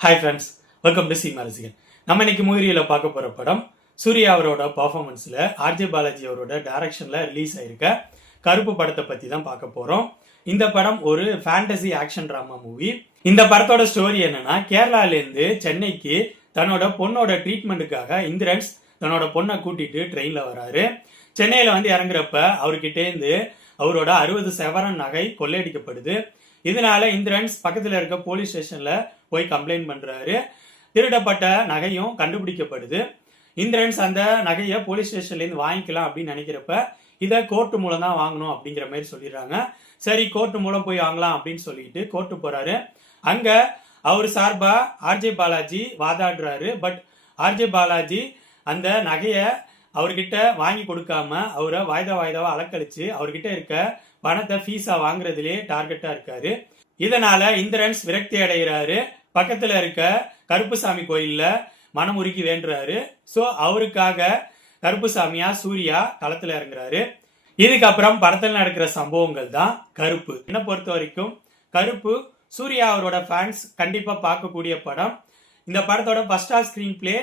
Hi friends, welcome to cinema ரசிகன். நம்ம இன்னைக்கு மூவியில் பார்க்க போகிற படம் சூர்யா அவரோட பர்ஃபார்மன்ஸில் ஆர்ஜே பாலாஜி அவரோட டைரக்ஷனில் ரிலீஸ் ஆயிருக்க கருப்பு படத்தை பற்றி தான் பார்க்க போகிறோம். இந்த படம் ஒரு ஃபேண்டசி ஆக்ஷன் ட்ராமா மூவி. இந்த படத்தோட ஸ்டோரி என்னன்னா, கேரளாலேருந்து சென்னைக்கு தன்னோட பொண்ணோட ட்ரீட்மெண்ட்டுக்காக இந்திரன்ஸ் தன்னோட பொண்ணை கூட்டிட்டு ட்ரெயினில் வராரு. சென்னையில் வந்து இறங்குறப்ப அவர்கிட்டேருந்து அவரோட 60 சவரன் நகை கொள்ளையடிக்கப்படுது. இதனால இந்திரன்ஸ் பக்கத்தில் இருக்க போலீஸ் ஸ்டேஷன்ல போய் கம்ப்ளைண்ட் பண்றாரு. திருடப்பட்ட நகையும் கண்டுபிடிக்கப்படுது. இந்திரன்ஸ் அந்த நகையை போலீஸ் ஸ்டேஷன்ல இருந்து வாங்கிக்கலாம் அப்படின்னு நினைக்கிறப்ப இதை கோர்ட்டு மூலம் தான் வாங்கணும் அப்படிங்கிற மாதிரி சொல்லிடுறாங்க. சரி, கோர்ட்டு மூலம் போய் வாங்கலாம் அப்படின்னு சொல்லிட்டு கோர்ட்டு போறாரு. அங்க அவர் சார்பா ஆர்ஜே பாலாஜி வாதாடுறாரு. பட் ஆர்ஜே பாலாஜி அந்த நகையை அவர்கிட்ட வாங்கி கொடுக்காம அவரை வாய்தாவா அலக்கழிச்சு அவர்கிட்ட இருக்க பணத்தை ஃபீஸா வாங்குறதுலே டார்கெட்டா இருக்காரு. இதனால இந்திரன்ஸ் விரக்தி அடைகிறாரு. பக்கத்துல இருக்க கருப்புசாமி கோயில்ல மனமுருகி வேண்டுறாரு. ஸோ அவருக்காக கருப்புசாமியா சூர்யா களத்துல இறங்குறாரு. இதுக்கப்புறம் படத்தில் நடக்கிற சம்பவங்கள் தான் கருப்பு. என்ன பொறுத்த வரைக்கும் கருப்பு சூர்யா அவரோட ஃபேன்ஸ் கண்டிப்பா பார்க்கக்கூடிய படம். இந்த படத்தோட ஃபர்ஸ்ட் ஹாஃப் ஸ்கிரீன் பிளே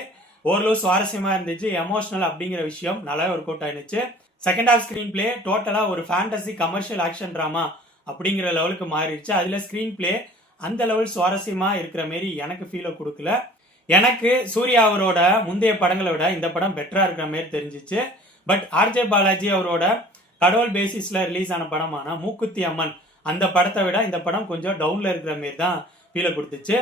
ஓரளவு சுவாரஸ்யமா இருந்துச்சு. எமோஷனல் அப்படிங்கிற விஷயம் நல்லா ஒர்க் அவுட் ஆயிருந்துச்சு. செகண்ட் ஹாஃப் ஸ்கிரீன் பிளே டோட்டலா ஒரு ஃபேண்டசி கமர்ஷியல் ஆக்ஷன் டிராமா அப்படிங்கிற லெவலுக்கு மாறிடுச்சு. அதுல ஸ்கிரீன் பிளே அந்த லெவல் சுவாரஸ்யமா இருக்கிற மாரி எனக்கு ஃபீலை கொடுக்கல. எனக்கு சூர்யா அவரோட முந்தைய படங்களை விட இந்த படம் பெட்டரா இருக்கிற மாதிரி தெரிஞ்சிச்சு. பட் ஆர்ஜே பாலாஜி அவரோட கடவுள் பேசிஸ்ல ரிலீஸ் ஆன படமான மூக்குத்தி அம்மன் அந்த படத்தை விட இந்த படம் கொஞ்சம் டவுன்ல இருக்கிற மாதிரி தான் ஃபீலை கொடுத்துச்சு.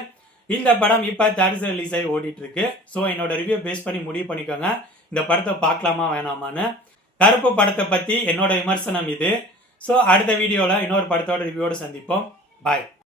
இந்த படம் இப்ப தேர்ட் ரிலீஸ் ஆகி ஓடிட்டு இருக்கு. ஸோ என்னோட ரிவ்யூ பேஸ் பண்ணி முடிவு பண்ணிக்கோங்க, இந்த படத்தை பார்க்கலாமா வேணாமான்னு. கருப்பு படத்தை பத்தி என்னோட விமர்சனம் இது. ஸோ அடுத்த வீடியோல இன்னொரு படத்தோட ரிவ்யூவோட சந்திப்போம். பாய்.